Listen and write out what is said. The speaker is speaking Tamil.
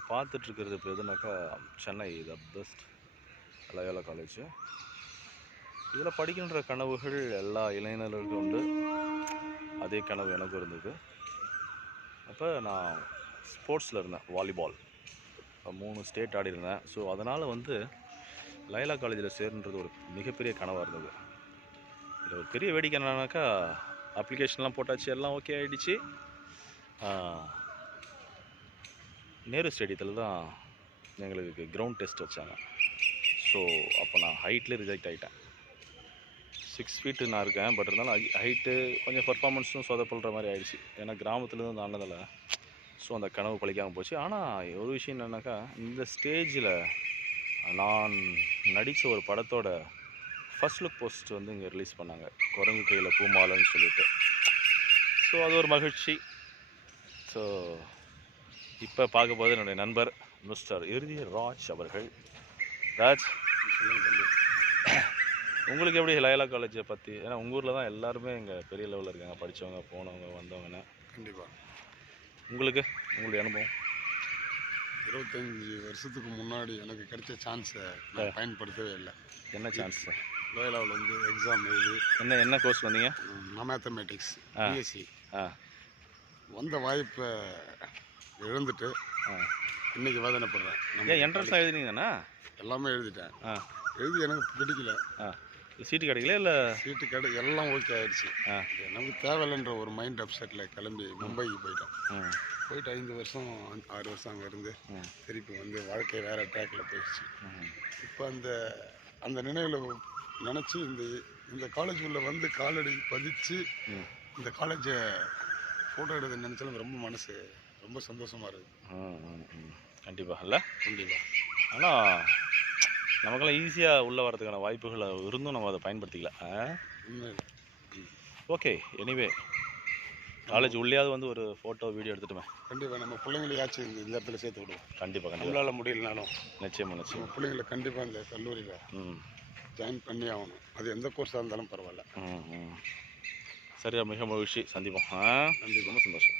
நீங்கள் பார்த்துட்ருக்கிறது இப்போ எதுனாக்கா Chennai the best Loyola college இதில் படிக்கின்ற கனவுகள் எல்லா இளைஞர்களுக்கும் உண்டு. அதே கனவு எனக்கும் இருந்தது. அப்போ நான் ஸ்போர்ட்ஸில் இருந்தேன் வாலிபால் மூணு ஸ்டேட் ஆடி இருந்தேன். ஸோ அதனால் வந்து லயலா காலேஜில் சேருன்றது ஒரு மிகப்பெரிய கனவாக இருந்தது. இதில் ஒரு பெரிய வேடிக்கை என்னன்னாக்கா அப்ளிகேஷன்லாம் போட்டாச்சு எல்லாம் ஓகே ஆகிடுச்சு நேரு ஸ்டேடியத்தில் தான் எங்களுக்கு கிரவுண்ட் டெஸ்ட் வச்சாங்க. ஸோ அப்போ நான் ஹைட்டில் ரிஜெக்ட் ஆகிட்டேன் சிக்ஸ் ஃபீட்டு நான் இருக்கேன் பட் இருந்தாலும் ஹைட்டு கொஞ்சம் பர்ஃபார்மன்ஸும் சொதப்படுற மாதிரி ஆயிடுச்சு. ஏன்னா கிராமத்துலேருந்து ஆனதில் ஸோ அந்த கனவு பழிக்காமல் போச்சு. ஆனால் ஒரு விஷயம் என்னென்னாக்கா இந்த ஸ்டேஜில் நான் நடித்த ஒரு படத்தோட ஃபர்ஸ்ட் லுக் போஸ்ட் வந்து இங்கே ரிலீஸ் பண்ணாங்க. குரங்கு கையில் பூமாலைன்னு சொல்லிட்டு. ஸோ அது ஒரு மகிழ்ச்சி. ஸோ இப்போ பார்க்க போது என்னுடைய நண்பர் மிஸ்டர் இறுதி ராஜ் அவர்கள். ராஜ் உங்களுக்கு எப்படி லயலா காலேஜை பற்றி ஏன்னா உங்கள் ஊரில் தான் எல்லாருமே இங்கே பெரிய லெவலில் இருக்காங்க. படித்தவங்க போனவங்க வந்தவங்கன்னு. கண்டிப்பாக உங்களுக்கு? உங்களுடைய அனுபவம்? இருபத்தஞ்சி வருஷத்துக்கு முன்னாடி எனக்கு கிடைச்ச சான்ஸை நான் பயன்படுத்தவே இல்லை. என்ன சான்ஸ் லோயலாவில் வந்து எக்ஸாம் எழுதி. என்ன என்ன கோர்ஸ் வந்தீங்க? மேத்தமெட்டிக்ஸ் ஆ. பிஎஸ்சி வந்த வாய்ப்பை இழந்துட்டு ஆ. இன்னைக்கு வேதனைப்படுறேன் ஏன் என்ட்ரன்ஸ் தான் எழுதினீங்கண்ணா எல்லாமே எழுதிட்டேன். எழுதி எனக்கு பிடிக்கல. சீட்டு கிடைக்கல இல்லை? சீட்டு கடை எல்லாம் ஓகே ஆயிடுச்சு. எனக்கு தேவையில்லைன்ற ஒரு மைண்ட் அப்செட்டில் கிளம்பி மும்பைக்கு போயிட்டேன். போயிட்டு ஐந்து வருஷம் ஆறு வருஷம் அங்கே இருந்து திருப்பி வந்து வாழ்க்கை வேறு ட்ராக்கில் போயிடுச்சு. இப்போ அந்த அந்த நினைவில் நினச்சி இந்த இந்த காலேஜுக்குள்ளே வந்து காலடி பதிச்சு ம். இந்த காலேஜை ஃபோட்டோ எடுத்து நினச்சாலும் ரொம்ப மனசு ரொம்ப சந்தோஷமாக இருக்குது ம், ம், ம். கண்டிப்பா இல்லை? கண்டிப்பாக ஆனால் நமக்கெல்லாம் ஈஸியாக உள்ளே வரதுக்கான வாய்ப்புகள் இருந்தும் நம்ம அதை பயன்படுத்திக்கல உண்மை ஓகே எனிவே காலேஜ் உள்ளேயாவது வந்து ஒரு ஃபோட்டோ வீடியோ எடுத்துட்டுமே. கண்டிப்பாக நம்ம பிள்ளைங்களையாச்சும் இந்த இந்த இடத்துல சேர்த்து விடுவோம். கண்டிப்பாக கண்டிப்பாக முடியலனாலும். நிச்சயமா நம்ம நிச்சயம் பிள்ளைங்களை கண்டிப்பாக இந்த கல்லூரியில் ம். ஜாயின் பண்ணி ஆகணும். அது எந்த கோர்ஸாக இருந்தாலும் பரவாயில்ல. ம் ம். சரியா மிக மகிழ்ச்சி. சந்திப்போம் ஆ? ரொம்ப சந்தோஷம்.